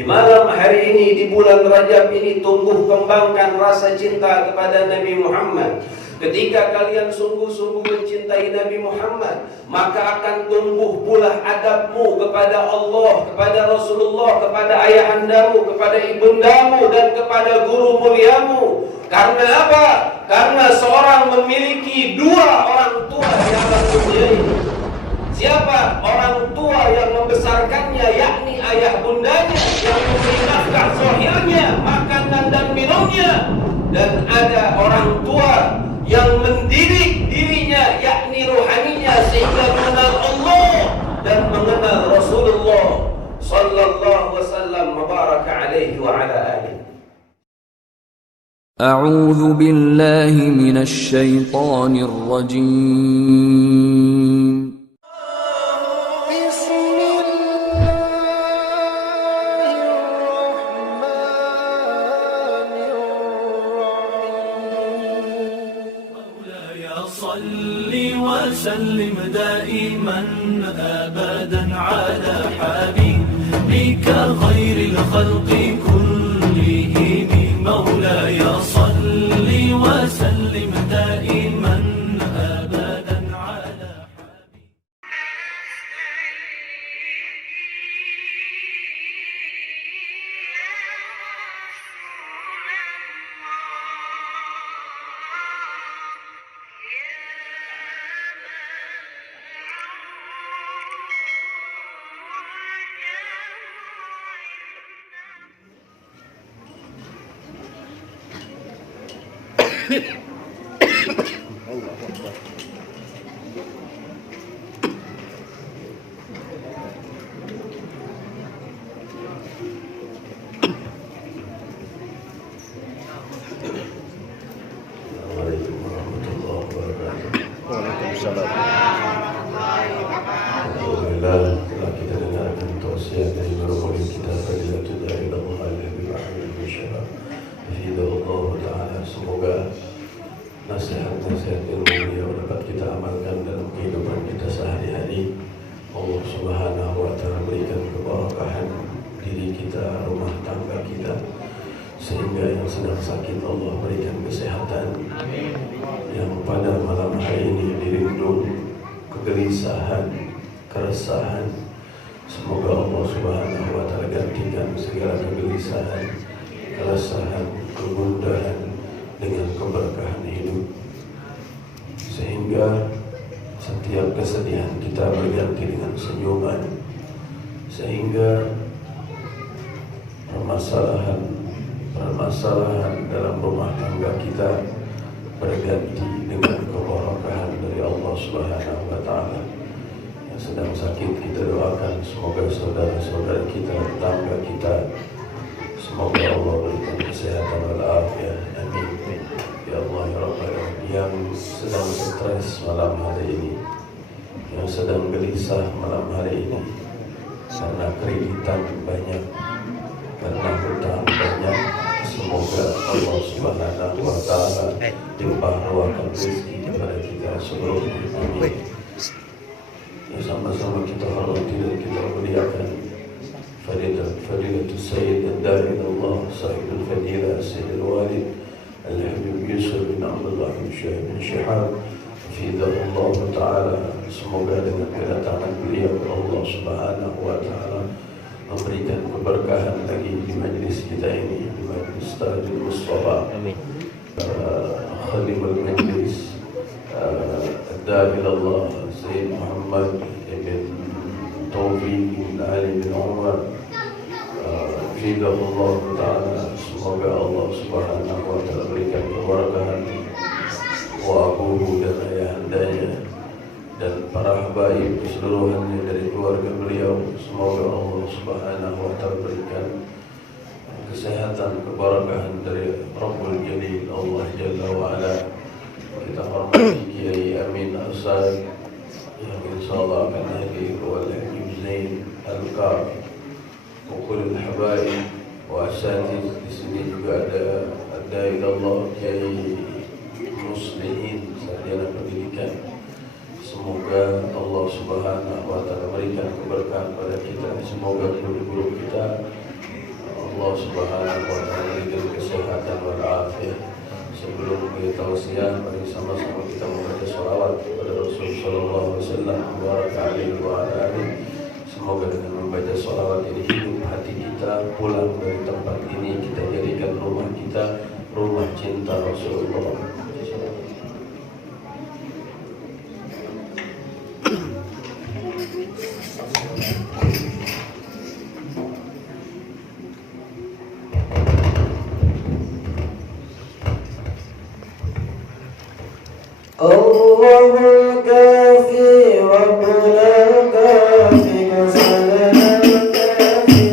Di malam hari ini, di bulan Rajab ini, tumbuh kembangkan rasa cinta kepada Nabi Muhammad. Ketika kalian sungguh-sungguh mencintai Nabi Muhammad, maka akan tumbuh pula adabmu kepada Allah, kepada Rasulullah, kepada ayahandamu, kepada ibundamu, dan kepada guru muliamu. Karena apa? Karena seorang memiliki dua orang tua yang mempunyai. Siapa orang tua yang membesarkannya, yakni ayah bundanya, yang memberi nafkah zahirnya, makanan dan minumnya. Dan ada orang tua yang mendidik dirinya, yakni ruhaninya, sehingga mengenal Allah dan mengenal Rasulullah sallallahu wasallam mubaraka alaihi wa ala alihi. A'udzu billahi minasy syaithanir rajim. وسلم دائما أبدا على حبيبك خير الخلق كلهم مولاي صل وسلم دائما أبدا على Alhamdulillah, telah kita dengarkan tausiah dari guru kita Fadilatul Da'ilullah Al-Habib Ahmad bin Syaraf Hafidhahullah Ta'ala. Semoga nasihat-nasihat ilmu beliau dapat kita amalkan dalam kehidupan kita sehari-hari. Allah Subhanahu wa Ta'ala berikan keberkahan diri kita, rumah tangga kita, sehingga yang sedang sakit Allah berikan kesehatan. Yang pada malam hari ini dirindung kegelisahan, keresahan, semoga Allah Subhanahu wa Ta'ala gantikan segala kegelisahan, keresahan, kegundahan dengan keberkahan hidup, sehingga setiap kesedihan kita berganti dengan senyuman, sehingga permasalahan dalam rumah tangga kita berganti dengan keberkahan dari Allah Subhanahu wa Ta'ala. Yang sedang sakit kita doakan semoga saudara-saudara kita, tetangga kita, semoga Allah berikan kesehatan walafiat. Amin. Ya Allah ya Rabbal Alamin. Yang sedang stres malam hari ini, yang sedang gelisah malam hari ini karena kreditan banyak, karena hutang banyak, semoga Allah Subhanahu wa Ta'ala limpah ruahkan rezeki kepada kita seluruhnya. Amin. Ya, sama-sama kita hormati dan kita muliakan Fadilatul Sayyid Ad-Da'i Allah Sahibul Fadilah Sayyidul Walid Al-Habib Yusuf bin Abdullah bin Syahid bin Syihab Hafidhahullah Ta'ala. Semoga dengan kedatangan beliau Allah Subhanahu wa Ta'ala memberikan keberkahan lagi di majlis kita ini, di majlis Tajul Mustafa. Amin. Khalifah majlis Ad-Da'i Allah Sayyid Muhammad ibn Taufiq bin Ali bin Umar Hafidhahullah Ta'ala. Semoga Allah Subhanahu wa Ta'ala berikan keberkahan wa abuhu dan ayahandanya dan para habaib keseluruhannya dari keluarga beliau. Semoga Allah Subhanahu wa Ta'ala berikan kesehatan, keberkahan dari Rabbul Jalil Allah Jalla wa Ala. Kita hormati Kiai Amin Asad yang insyaallah akan hadir, wal Habib Zain Al-Qaf, ukul habaib wa asatiz. Di sini juga ada Ad-Da'i Allah Kiai Muslimin sarjana pendidikan. Semoga Allah Subhanahu wa Ta'ala berikan keberkahan pada kita. Semoga guru-guru kita Subhanahu wa taala diberi kesehatan wal afiyah. Sebelum kita tausiah, mari sama-sama kita membaca shalawat kepada Rasul sallallahu alaihi wasallam wa ala alihi. Semoga dengan membaca shalawat ini hidup hati kita, pulang dari tempat ini kita jadikan rumah kita rumah cinta Rasulullah. Allahul kafi Rabbuna kafi masalana kafi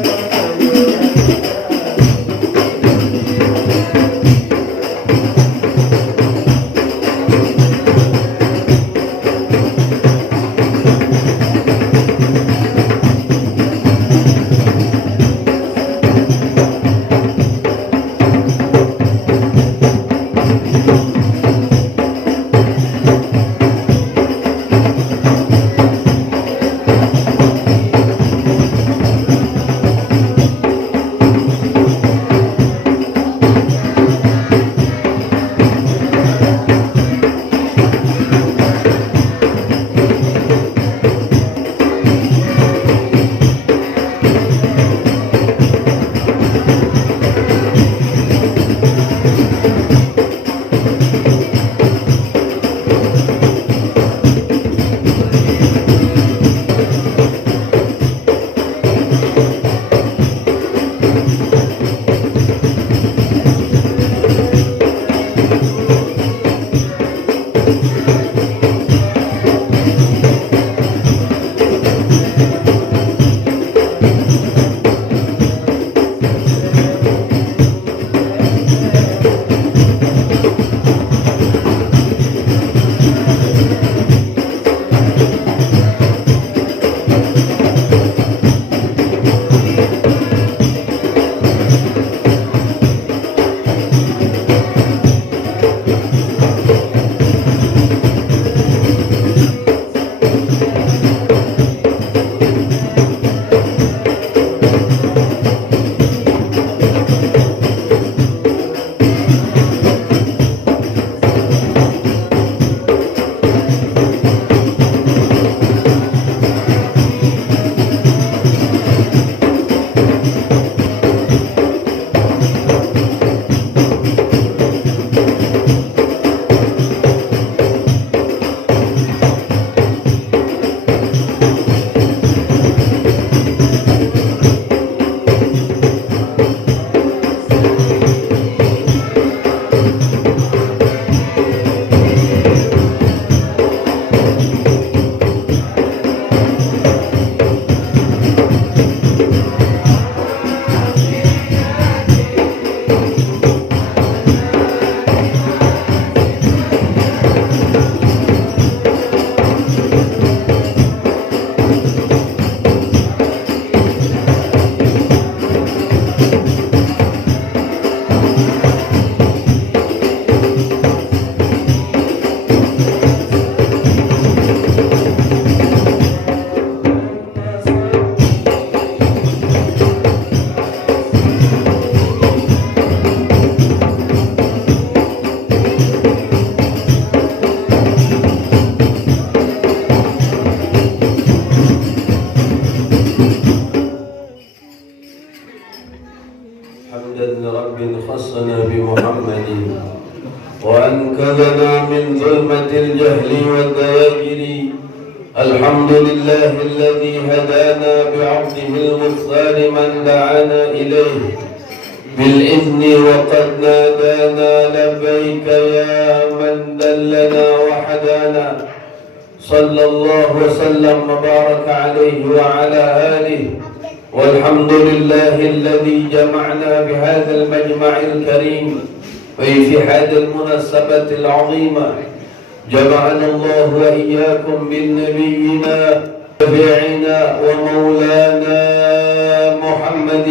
خصنا بمحمد وأنقذنا من ظلمة الجهل والدياجر. الحمد لله الذي هدانا بعبده المختار من دعانا إليه بالإذن وقد نادانا لبيك يا من دلنا وحدانا. صلى الله وسلم وبارك عليه وعلى آله. والحمد لله الذي جمعنا بهذا المجمع الكريم وفي هذه المناسبة العظيمة. جمعنا الله وإياكم بالنبينا شفيعنا ومولانا محمد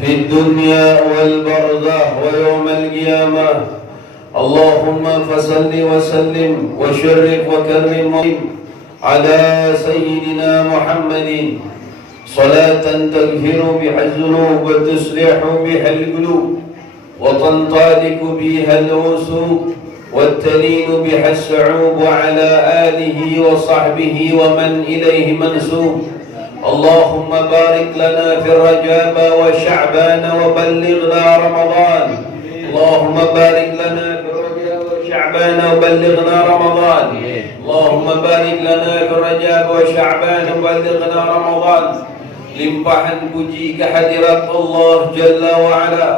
في الدنيا والبرزخ ويوم القيامة. اللهم فصل وسلم وشرف وكرم على سيدنا محمد صلاة تغفر بها الذنوب وتصلح بها القلوب وتنطلق بها العصوب والتلين بها الشعوب وعلى آله وصحبه ومن إليه منسوب. اللهم بارك لنا في رجب وشعبان وبلغنا رمضان. اللهم بارك لنا في رجب وشعبان وبلغنا رمضان. اللهم بارك لنا في رجب وشعبان وبلغنا رمضان. Limpahan puji kehadirat Allah Jalla wa'ala,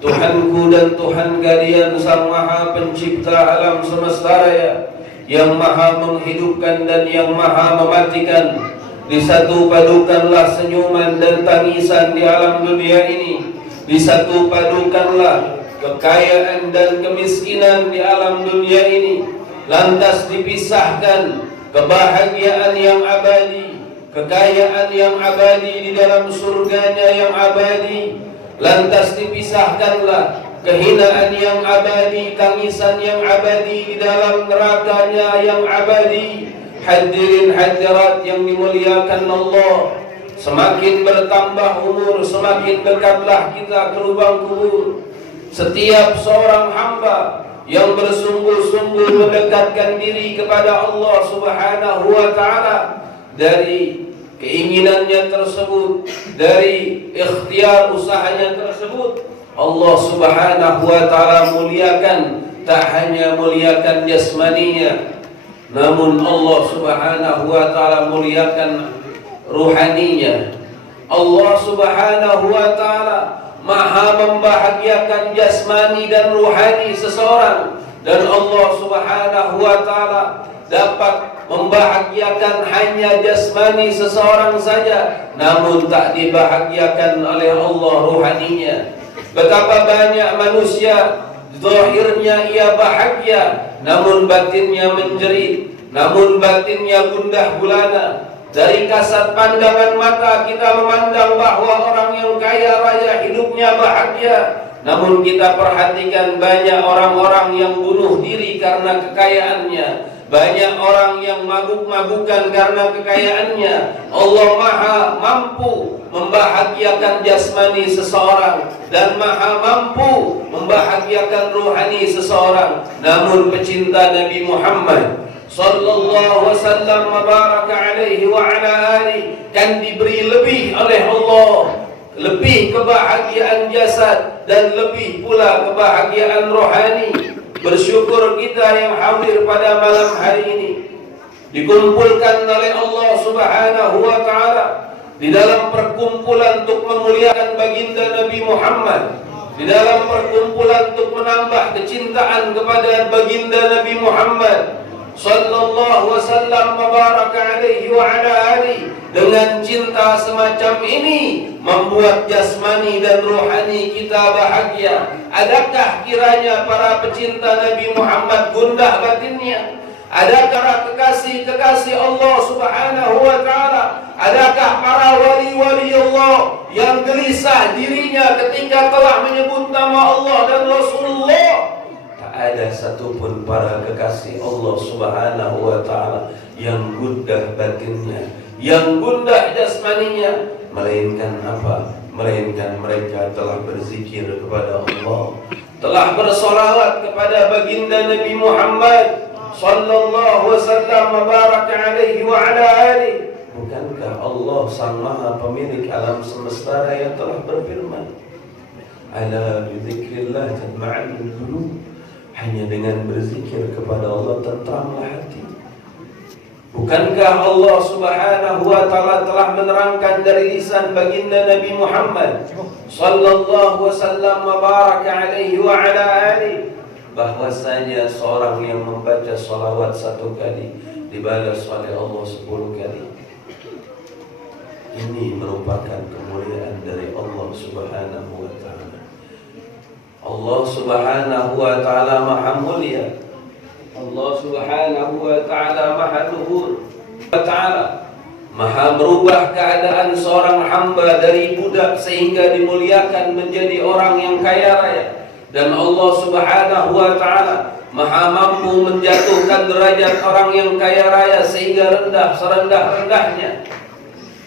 Tuhanku dan Tuhan kalian, Sang Maha Pencipta alam semesta raya, yang Maha menghidupkan dan yang Maha mematikan. Disatu padukanlah senyuman dan tangisan di alam dunia ini. Disatu padukanlah kekayaan dan kemiskinan di alam dunia ini. Lantas dipisahkan kebahagiaan yang abadi, kekayaan yang abadi di dalam surganya yang abadi. Lantas dipisahkanlah kehinaan yang abadi, tangisan yang abadi di dalam nerakanya yang abadi. Hadirin hadirat yang dimuliakan Allah, semakin bertambah umur, semakin dekatlah kita ke lubang kubur. Setiap seorang hamba yang bersungguh-sungguh mendekatkan diri kepada Allah Subhanahu wa ta'ala, dari keinginannya tersebut, dari ikhtiar usahanya tersebut, Allah Subhanahu wa ta'ala muliakan. Tak hanya muliakan jasmaninya, namun Allah Subhanahu wa ta'ala muliakan ruhaninya. Allah Subhanahu wa ta'ala Maha membahagiakan jasmani dan ruhani seseorang, dan Allah Subhanahu wa ta'ala dapat membahagiakan hanya jasmani seseorang saja, namun tak dibahagiakan oleh Allah ruhaninya. Betapa banyak manusia zahirnya ia bahagia, namun batinnya menjerit, namun batinnya gundah gulana. Dari kasat pandangan mata kita memandang bahwa orang yang kaya raya hidupnya bahagia, namun kita perhatikan banyak orang-orang yang bunuh diri karena kekayaannya, banyak orang yang mabuk-mabukan karena kekayaannya. Allah Maha mampu membahagiakan jasmani seseorang dan Maha mampu membahagiakan ruhani seseorang. Namun pecinta Nabi Muhammad sallallahu wasallam mabaraka alaihi wa ala alihi kan diberi lebih oleh Allah, lebih kebahagiaan jasad dan lebih pula kebahagiaan rohani. Bersyukur kita yang hadir pada malam hari ini, dikumpulkan oleh Allah Subhanahu wa ta'ala di dalam perkumpulan untuk memuliakan baginda Nabi Muhammad, di dalam perkumpulan untuk menambah kecintaan kepada baginda Nabi Muhammad sallallahu wasallam mabaraka alaihi wa ala alihi. Dengan cinta semacam ini membuat jasmani dan rohani kita bahagia. Adakah kiranya para pecinta Nabi Muhammad gundah batinnya? Adakah kekasih-kekasih Allah Subhanahu wa ta'ala? Adakah para wali-wali Allah yang gelisah dirinya ketika telah menyebut nama Allah dan Rasulullah? Ada satupun para kekasih Allah Subhanahu wa ta'ala yang gundah batinnya, yang gundah jasmaninya, melainkan apa? Melainkan mereka telah berzikir kepada Allah, telah bersolawat kepada baginda Nabi Muhammad sallallahu wasallam mabaraka alaihi wa ala alihi. Bukankah Allah Sang Maha Pemilik alam semesta raya telah berfirman, ala bi dzikrillah tatma'innul qulub. Hanya dengan berzikir kepada Allah tentramlah hati. Bukankah Allah Subhanahu wa ta'ala telah menerangkan dari lisan baginda Nabi Muhammad sallallahu wasallam mabaraka alaihi wa ala alihi, bahwasanya seorang yang membaca salawat 1 kali dibalas oleh Allah 10 kali. Ini merupakan kemuliaan dari Allah Subhanahu wa ta'ala. Allah Subhanahu wa ta'ala maha mulia, Allah Subhanahu wa ta'ala maha luhur, wa ta'ala maha merubah keadaan seorang hamba dari budak sehingga dimuliakan menjadi orang yang kaya raya. Dan Allah Subhanahu wa ta'ala maha mampu menjatuhkan derajat orang yang kaya raya sehingga rendah serendah-rendahnya.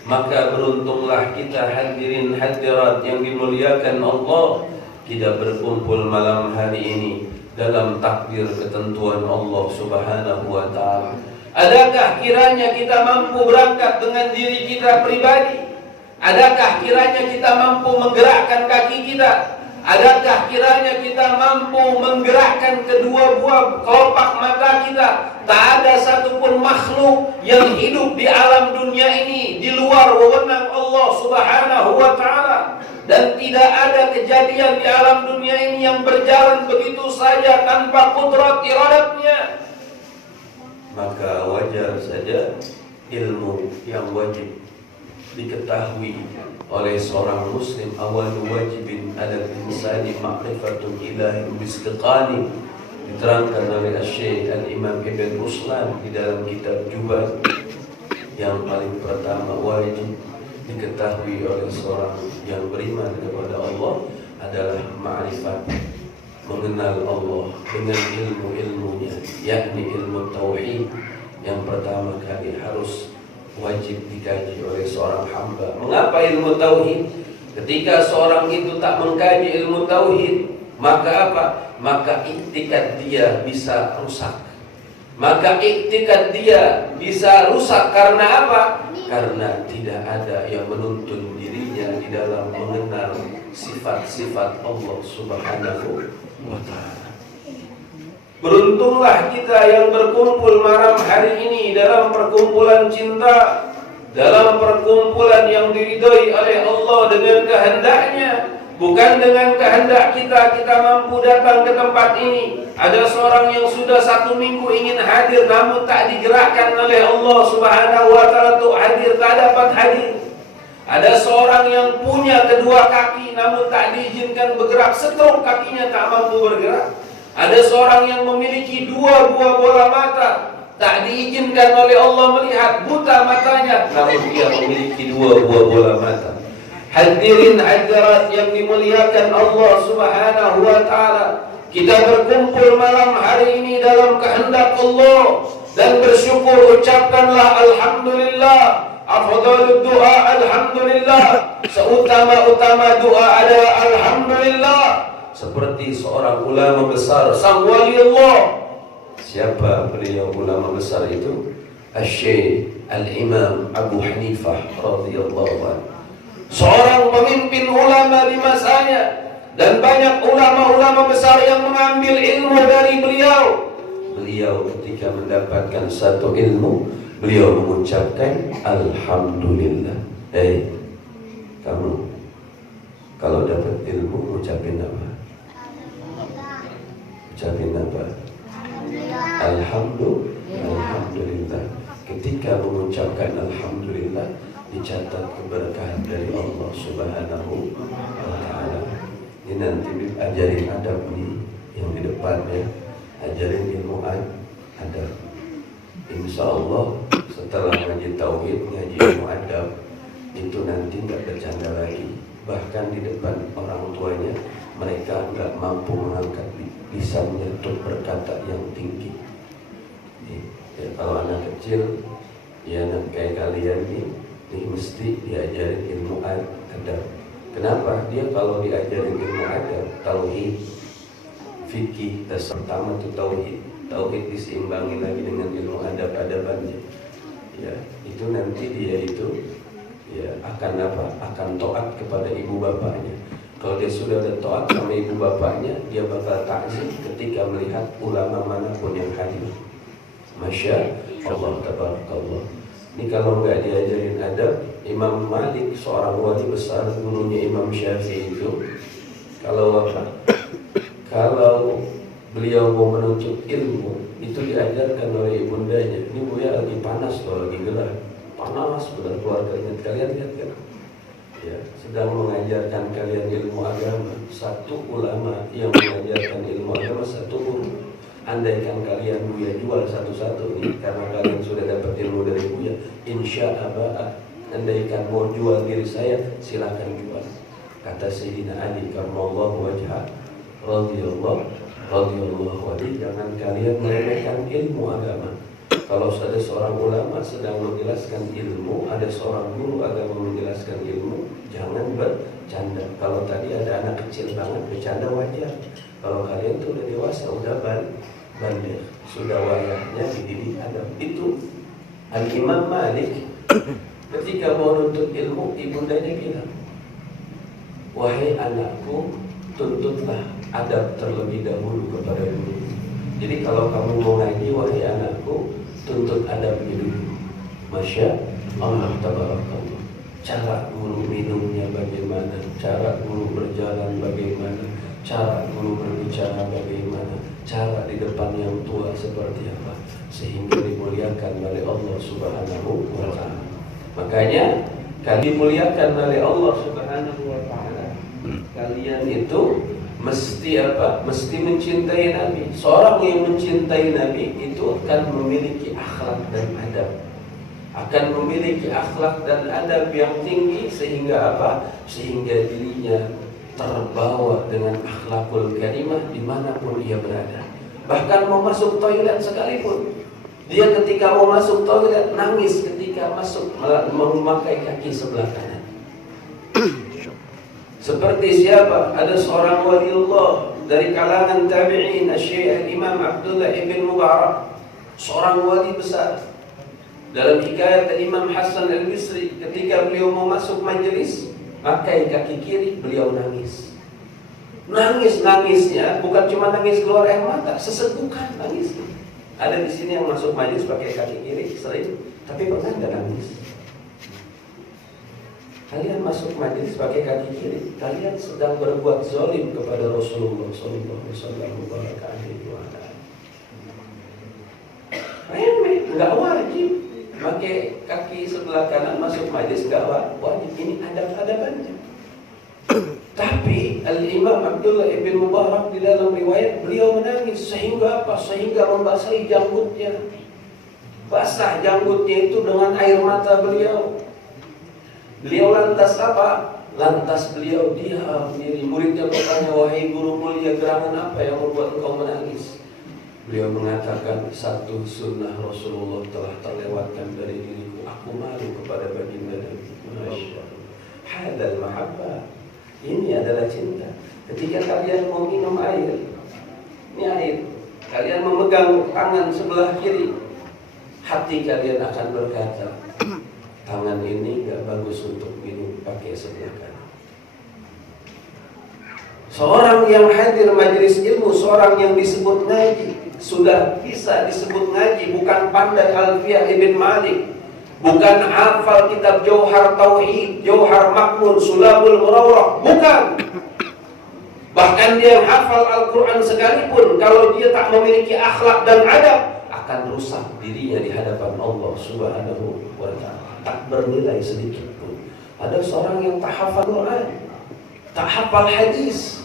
Maka beruntunglah kita hadirin hadirat yang dimuliakan Allah, kita berkumpul malam hari ini dalam takdir ketentuan Allah Subhanahu wa taala. Adakah kiranya kita mampu berangkat dengan diri kita pribadi? Adakah kiranya kita mampu menggerakkan kaki kita? Adakah kiranya kita mampu menggerakkan kedua buah kelopak mata kita? Tak ada satupun makhluk yang hidup di alam dunia ini di luar wewenang Allah Subhanahu wa taala. Dan tidak ada kejadian di alam dunia ini yang berjalan begitu saja tanpa kudrat iradatnya. Maka wajar saja ilmu yang wajib diketahui oleh seorang muslim, awal wajibin ala insani ma'rifatun ilahi bistiqani, diterangkan oleh Syekh Al-Imam Ibn Ruslan di dalam kitab Jubat. Yang paling pertama wajib diketahui oleh seorang yang beriman kepada Allah adalah ma'rifat, mengenal Allah dengan ilmu-ilmunya, yakni ilmu tauhid. Yang pertama kali harus wajib dikaji oleh seorang hamba. Mengapa ilmu tauhid? Ketika seorang itu tak mengkaji ilmu tauhid, maka apa? Maka iktikad dia bisa rusak. Maka iktikad dia bisa rusak karena apa? Karena tidak ada yang menuntun dirinya di dalam mengenal sifat-sifat Allah Subhanahu wa ta'ala. Beruntunglah kita yang berkumpul malam hari ini dalam perkumpulan cinta, dalam perkumpulan yang diridhoi oleh Allah dengan kehendaknya. Bukan dengan kehendak kita mampu datang ke tempat ini. Ada seorang yang sudah 1 minggu ingin hadir namun tak digerakkan oleh Allah Subhanahu wa ta'ala untuk hadir, tak dapat hadir. Ada seorang yang punya kedua kaki namun tak diizinkan bergerak, stroke kakinya tak mampu bergerak. Ada seorang yang memiliki 2 buah bola mata, tak diizinkan oleh Allah melihat, buta matanya, namun dia memiliki 2 buah bola mata. Hadirin hadirat yang dimuliakan Allah Subhanahu wa ta'ala, kita berkumpul malam hari ini dalam kehendak Allah dan bersyukur. Ucapkanlah alhamdulillah. Afdalud doa alhamdulillah. Seutama-utama doa adalah alhamdulillah. Seperti seorang ulama besar, sang wali Allah. Siapa beliau ulama besar itu? Syekh Al-Imam Abu Hanifah radhiyallahu anhu. Seorang pemimpin ulama di masanya, dan banyak ulama-ulama besar yang mengambil ilmu dari beliau. Beliau ketika mendapatkan satu ilmu, beliau mengucapkan alhamdulillah. Kamu kalau dapat ilmu ucapin apa? Ucapin apa? Alhamdulillah. Ketika mengucapkan alhamdulillah, dicatat keberkahan dari Allah Subhanahu wa ta'ala. Ini nanti ajarin adab nih yang di depannya, ajarin ilmu adab. Insya Allah setelah ngaji tauhid, ngaji ilmu adab, itu nanti nggak bercanda lagi. Bahkan di depan orang tuanya, mereka nggak mampu mengangkat lisannya untuk berkata yang tinggi. Ya, kalau anak kecil, ya anak kayak kalian ini mesti diajarin ilmu adab. Kenapa? Dia kalau diajarin ilmu adab, tauhid, fikih, pertama itu tauhid. Tauhid diseimbangi lagi dengan ilmu adab-adabannya. Ya, itu nanti dia itu ya akan apa? Akan taat kepada ibu bapaknya. Kalau dia sudah ada taat sama ibu bapaknya, dia bakal takzim ketika melihat ulama manapun yang hadir. Masya Allah, tabarakallah. Ini kalau nggak diajarin adab, Imam Malik seorang wali besar, gurunya Imam Syafi'i itu, kalau apa? Kalau beliau mau menuntut ilmu, itu diajarkan oleh ibundanya. Ini Buya lagi panas loh, lagi gerah, panas benar keluar keringat. Kalian lihat kan? Ya, sedang mengajarkan kalian ilmu agama. Satu ulama yang mengajarkan ilmu agama, satu guru. Andaikan kalian Buya jual satu-satu nih, karena kalian sudah dapat ilmu dari Buya, insya Allah, andaikan mau jual diri saya, silakan jual. Kata Sayyidina Ali karramallahu wajhah radhiyallahu anhu, jangan kalian meremehkan ilmu agama. Kalau ada seorang ulama sedang menjelaskan ilmu, ada seorang guru agama menjelaskan ilmu, jangan bercanda. Kalau tadi ada anak kecil banget, bercanda wajar. Kalau kalian tuh udah dewasa, udah balik, sudah wayahnya dididik adab. Itu Al-Imam Malik ketika mau nuntut ilmu, ibundanya bilang, wahai anakku, tuntutlah adab terlebih dahulu kepada guru. Jadi kalau kamu mau ngaji, wahai anakku, tuntut adabnya dulu. Masya Allah tabarakallah. Cara guru minumnya bagaimana, cara guru berjalan bagaimana, cara guru berbicara bagaimana, cara di depan yang tua seperti apa, sehingga dimuliakan oleh Allah Subhanahu wa ta'ala. Makanya kalian dimuliakan oleh Allah Subhanahu wa ta'ala, kalian itu mesti apa? Mesti mencintai Nabi. Seorang yang mencintai Nabi itu akan memiliki akhlak dan adab, akan memiliki akhlak dan adab yang tinggi, sehingga apa? Sehingga dirinya terbawa dengan akhlakul karimah dimanapun ia berada. Bahkan mau masuk toilet sekalipun, dia ketika mau masuk toilet nangis ketika masuk memakai kaki sebelah kanan. Seperti siapa? Ada seorang waliullah dari kalangan tabi'in, Syekh Imam Abdullah ibn Mubarak, seorang wali besar. Dalam hikayat Imam Hasan al-Bisri, ketika beliau mau masuk majelis, pakai kaki kiri, beliau nangis. Nangisnya bukan cuma nangis keluar air mata, sesegukan nangisnya. Ada di sini yang masuk majelis pakai kaki kiri sering, tapi pernah nggak nangis? Kalian masuk majelis pakai kaki kiri, kalian sedang berbuat zalim kepada Rasulullah sallallahu alaihi wasallam. Remeh, nggak wajib pakai kaki sebelah kanan masuk majelis, nggak wajib. Ini adab-adabannya. Tapi Al-Imam Abdullah ibn Mubarak di dalam riwayat, beliau menangis sehingga apa? Sehingga membasahi janggutnya. Basah janggutnya itu dengan air mata beliau. Beliau lantas apa? Lantas beliau diam diri. Muridnya bertanya, wahai guru mulia, gerangan apa yang membuat engkau menangis? Beliau mengatakan, satu sunnah Rasulullah telah terlewatkan dari diriku. Aku malu kepada baginda Nabi. Masya Allah. Hadal mahabbah. Ini adalah cinta. Ketika kalian mau minum air, ini air, kalian memegang tangan sebelah kiri, hati kalian akan berkata, tangan ini gak bagus untuk minum pakai sebelah kanan. Seorang yang hadir majelis ilmu, seorang yang disebut ngaji, sudah bisa disebut ngaji, bukan pandai Alfiyah ibn Malik, bukan hafal kitab Jauhar Tauhid, Jauhar Makmun, Sulabul Murawrah, bukan. Bahkan dia yang hafal Al-Quran sekalipun, kalau dia tak memiliki akhlak dan adab, akan rusak dirinya di hadapan Allah Subhanahu wa ta'ala, tak bernilai sedikit pun. Ada seorang yang tak hafal Quran, tak hafal hadis,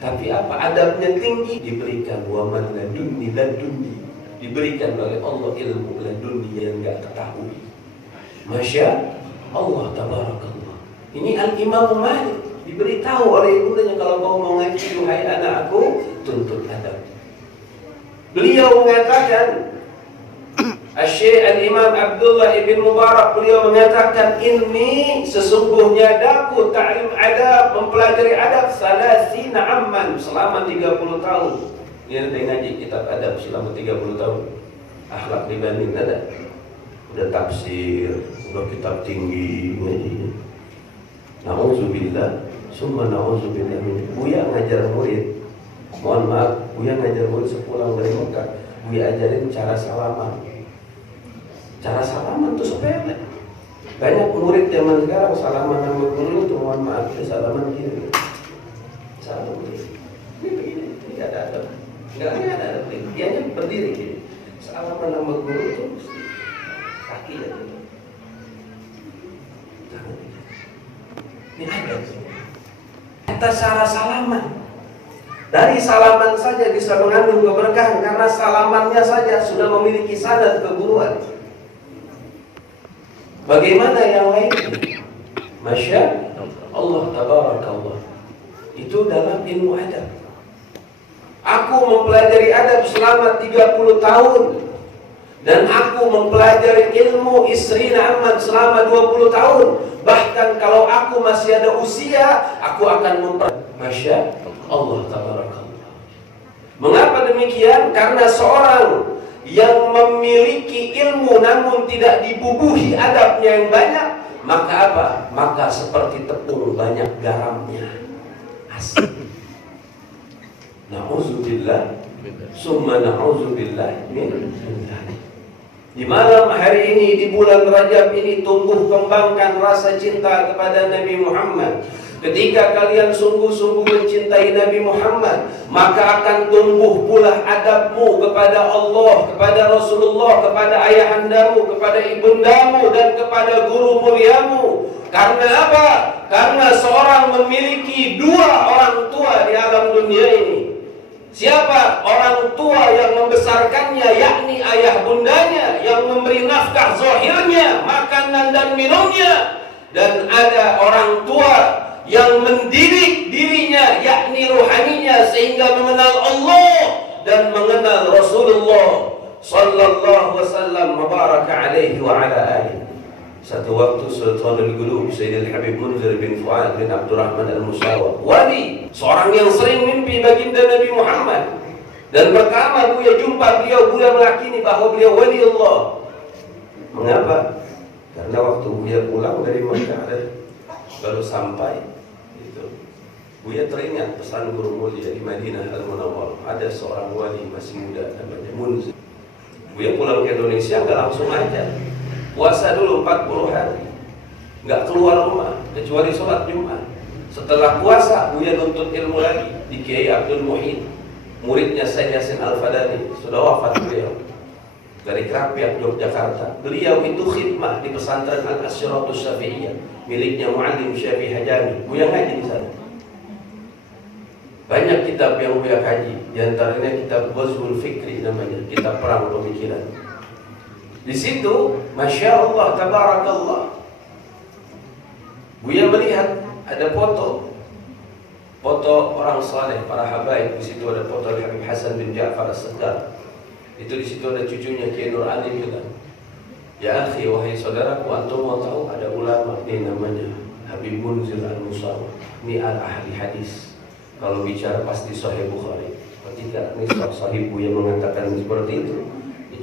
tapi apa? Adabnya tinggi, diberikan waman ladunni ladunni, diberikan oleh Allah ilmu ladunni yang enggak ketahui. Masya Allah tabarakallah. Ini Al-Imam Malik diberitahu oleh ibundanya, kalau kau mau ngaji, wahai anakku, tuntut adab. Beliau mengatakan, Syekh Al-Imam Abdullah ibn Mubarak, beliau mengatakan, ini sesungguhnya daku ta'lim adab, mempelajari adab salasina amman, selama 30 tahun. Dia ngaji kitab adab selama 30 tahun. Akhlak dibanding ada. Udah tafsir, udah kitab tinggi ngaji. Na'udzubillah, summa na'udzubillah min. Buya ngajar murid. Mohon maaf, Buya ngajar murid sepulang dari Mekah. Buya ajarin cara salaman. Cara salaman itu sepele. Banyak murid zaman sekarang salaman sama guru itu, mohon maaf, itu salaman gini. Salam gini. Ini begini, ini gak ada. Gak ada. Dia hanya berdiri gini. Salaman sama guru itu kaki aja. Ini ada. Kita cara salaman. Dari salaman saja bisa mengandung keberkahan, karena salamannya saja sudah memiliki sanad keguruan. Bagaimana yang lain? Masya Allah tabarakallah. Itu dalam ilmu adab. Aku mempelajari adab selama 30 tahun. Dan aku mempelajari ilmu Isrina Ahmad selama 20 tahun. Bahkan kalau aku masih ada usia, aku akan Masya Allah tabarakallah. Mengapa demikian? Karena seorang yang memiliki ilmu namun tidak dibubuhi adabnya yang banyak, maka apa? Maka seperti tepung banyak garamnya, asin. Na'udzubillah, summa na'udzubillah min dzalik. Di malam hari ini, di bulan Rajab ini, tumbuh kembangkan rasa cinta kepada Nabi Muhammad. Ketika kalian sungguh-sungguh mencintai Nabi Muhammad, maka akan tumbuh pula adabmu kepada Allah, kepada Rasulullah, kepada ayahandamu, kepada ibundamu, dan kepada guru muliamu. Karena apa? Karena seorang memiliki dua orang tua di alam dunia ini. Siapa orang tua yang membesarkannya, yakni ayah bundanya, yang memberi nafkah zahirnya, makanan dan minumnya. Dan ada orang tua yang mendidik dirinya, yakni ruhaninya, sehingga mengenal Allah dan mengenal Rasulullah sallallahu wasallam mubaraka alaihi wa ala alihi. Satu waktu Sultanul Qulub Sayyidil Habib Munzir bin Fuad bin Abdurrahman Al-Musawa, wali, seorang yang sering mimpi baginda Nabi Muhammad. Dan pertama Buya jumpa beliau, Buya meyakini bahwa beliau wali Allah. Mengapa? Karena waktu Buya pulang dari Mekah baru sampai itu, Buya teringat pesan guru mulia di Madinah Al-Munawwarah. Ada seorang wali masih muda namanya Munzir. Buya pulang ke Indonesia nggak langsung aja. Puasa dulu 40 hari, nggak keluar rumah kecuali sholat Jumat. Setelah puasa, Buya nuntut ilmu lagi di Kiai Abdul Muhyin, muridnya Sayyid Yasin Al-Fadani. Sudah wafat beliau, dari Krapiak, Yogyakarta. Beliau itu khidmah di pesantren Al-Asyiratus Syafi'iyah miliknya Muallim Syafi'i Hajami. Buya ngaji di sana. Banyak kitab yang Buya kaji, di antaranya kitab Ghazwul Fikri namanya, kitab perang pemikiran. Di situ, Masya Allah, Tabarakallah, Buya melihat ada foto orang saleh, para habaib. Di situ ada foto Habib Hasan bin Ja'far As-Saddar. Itu di situ ada cucunya Kiai Nur Ali bilang, ya akhi, wahai saudaraku, antum mau tahu ada ulama ini namanya Habib Munzir Al-Musawa. Ini ahli hadis. Kalau bicara pasti Sahih Bukhari. Ketika ini Sahih Buya mengatakan seperti itu,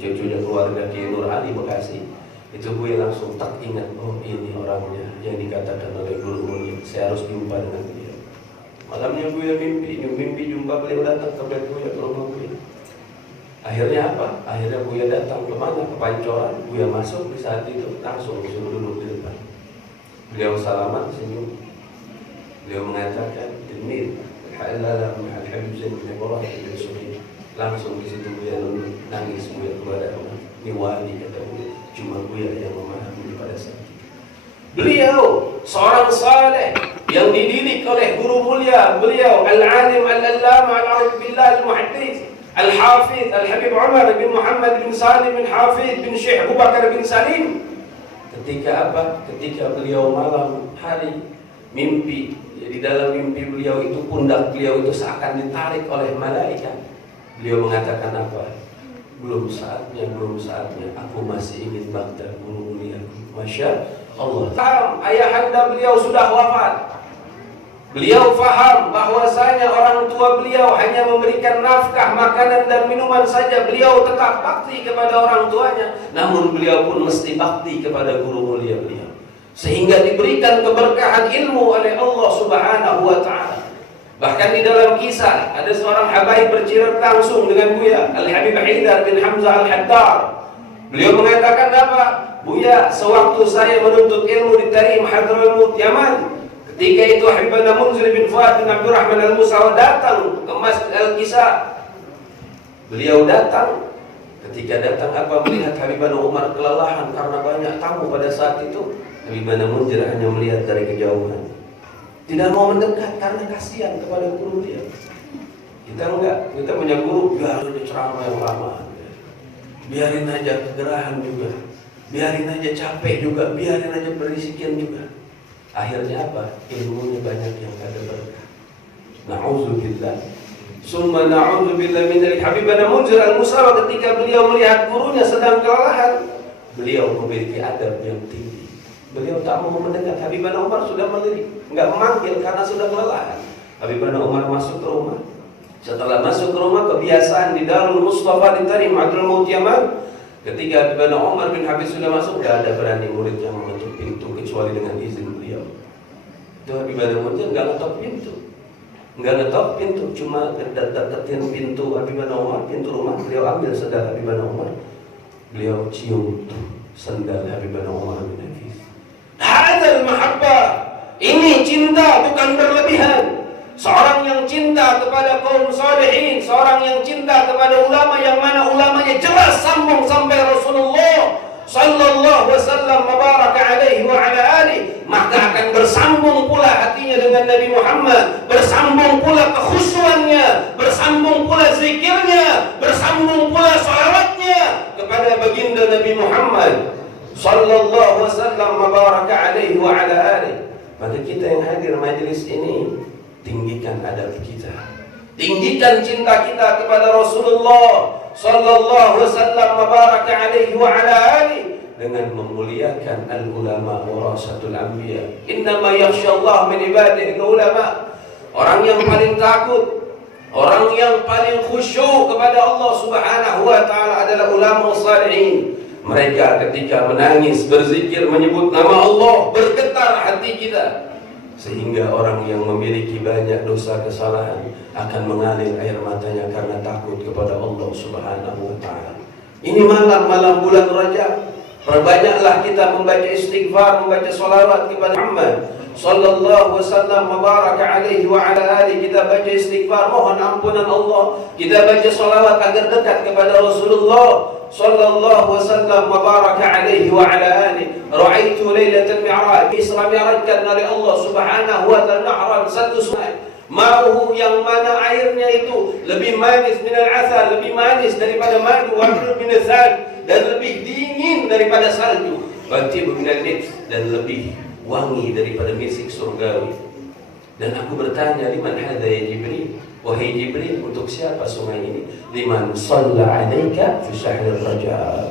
cucunya keluarga Kiai Nur Ali Bekasi, itu Buya langsung tak ingat, oh ini orangnya yang dikatakan oleh guru mulia, saya harus jumpa dengan beliau. Malamnya Buya mimpi jumpa beliau, datang ke bait Buya, ke rumah Buya. Akhirnya apa? Akhirnya Buya datang ke mana? Ke Pancoran. Buya masuk di saat itu, langsung disuruh duduk di depan. Beliau salaman, senyum. Beliau mengatakan, "Ini halal Habib Zain bin Ibrahim bin Suhaib." Langsung di situ Buya nangis. Buya kepada Allah, ini wali, kata Buya. Cuma Buya yang memahami pada saat itu. Beliau seorang saleh yang dididik oleh guru mulia beliau, al-alim al-allama al-arif billah al-muhaddits al-hafiz al-habib Umar bin Muhammad bin Salim bin Hafiz bin Syekh Abu Bakar bin Salim. Ketika apa? Ketika beliau malam hari mimpi, di dalam mimpi beliau itu pundak beliau itu seakan ditarik oleh malaikat. Beliau mengatakan apa? Belum saatnya, aku masih ingin bakta guru mulia. Masya Allah. Ayahanda beliau sudah wafat. Beliau faham bahwasanya orang tua beliau hanya memberikan nafkah, makanan dan minuman saja. Beliau tetap bakti kepada orang tuanya, namun beliau pun mesti bakti kepada guru mulia beliau, sehingga diberikan keberkahan ilmu oleh Allah Subhanahu wa ta'ala. Bahkan di dalam kisah ada seorang habaib bercerita langsung dengan Buya, Al-Habib Haidar bin Hamzah Al-Haddar. Beliau mengatakan apa? Buya, sewaktu saya menuntut ilmu di Tarim Hadramaut Yaman, ketika itu Habibana Munzir bin Fuad bin Abdurrahman Al-Musawa datang ke Masjid Al-Kisah. Beliau datang, ketika datang apa? Melihat Habibana Umar kelelahan karena banyak tamu pada saat itu. Habibana Munzir hanya melihat dari kejauhan, tidak mau mendekat karena kasihan kepada guru dia. Kita enggak, kita punya guru, biarin ceramah yang lama, biarin aja kegerahan juga, biarin aja capek juga, biarin aja berisikin juga. Akhirnya apa? Ilmunya banyak yang ada berkah. Na'udzubillah, Summa na'udzubillah min dzalik. Habibana Munzir al-Musawa ketika beliau melihat gurunya sedang kelelahan, beliau memiliki adab yang tinggi. Beliau tak mau mendekat. Habibana Umar sudah melirik, enggak memanggil karena sudah kelelahan. Habibana Umar masuk ke rumah. Setelah masuk ke rumah, kebiasaan di Darul Mustafa di Tarim Abdul Maut Yaman, ketika Habibana Umar bin Habib sudah masuk, tidak ada berani murid yang mengetuk pintu kecuali dengan izin beliau. Itu Habibana Munzir enggak ngetok pintu. Enggak ngetok pintu, cuma deketin pintu Habibana Umar, pintu rumah, beliau ambil sendal Habibana Umar. Beliau cium sendal Habibana Umar bin Hafiz. Hadzal mahabbah. Ini cinta bukan berlebihan. Seorang yang cinta kepada kaum salihin, seorang yang cinta kepada ulama yang mana ulamanya jelas sambung sampai Rasulullah sallallahu wasallam mabaraka alaihi wa ala alihi, maka akan bersambung pula hatinya dengan Nabi Muhammad, bersambung pula kekhusyuannya, bersambung pula zikirnya, bersambung pula salawatnya kepada baginda Nabi Muhammad sallallahu wasallam mabaraka alaihi wa ala alihi. Maka kita yang hadir majelis ini, tinggikan adab kita, tinggikan cinta kita kepada Rasulullah sallallahu wasallam mabaraka alaihi wa ala alihi dengan memuliakan al-ulama warasatul anbiya. Innama yakhshallah min ibadihi ulama. Orang yang paling takut, orang yang paling khusyuk kepada Allah Subhanahu wa taala adalah ulama salihin. Mereka ketika menangis, berzikir, menyebut nama Allah, bergetar hati kita. Sehingga orang yang memiliki banyak dosa kesalahan akan mengalir air matanya karena takut kepada Allah Subhanahu wa taala. Ini malam-malam bulan Rajab. Perbanyaklah kita membaca istighfar, membaca salawat kepada Muhammad sallallahu wasallam mabaraka alaihi wa ala alihi. Kita baca istighfar, mohon ampunan Allah. Kita baca salawat agar dekat kepada Rasulullah sallallahu wasallam mabaraka alaihi wa ala alihi. Ra'aitu lailatul mi'raj, Isra mi'rajkan oleh Allah Subhanahu wa ta'ala nahran, satu sungai ma'uhu yang mana airnya itu lebih manis minal asal, lebih manis daripada madu, wa min thal, dan lebih dingin daripada salju, wa tibu minal nits, dan lebih wangi daripada misik surgawi. Dan aku bertanya, liman hadza ya Jibril? Wahai Jibril, untuk siapa sungai ini? Liman shalla 'alaika fi syahril Rajab.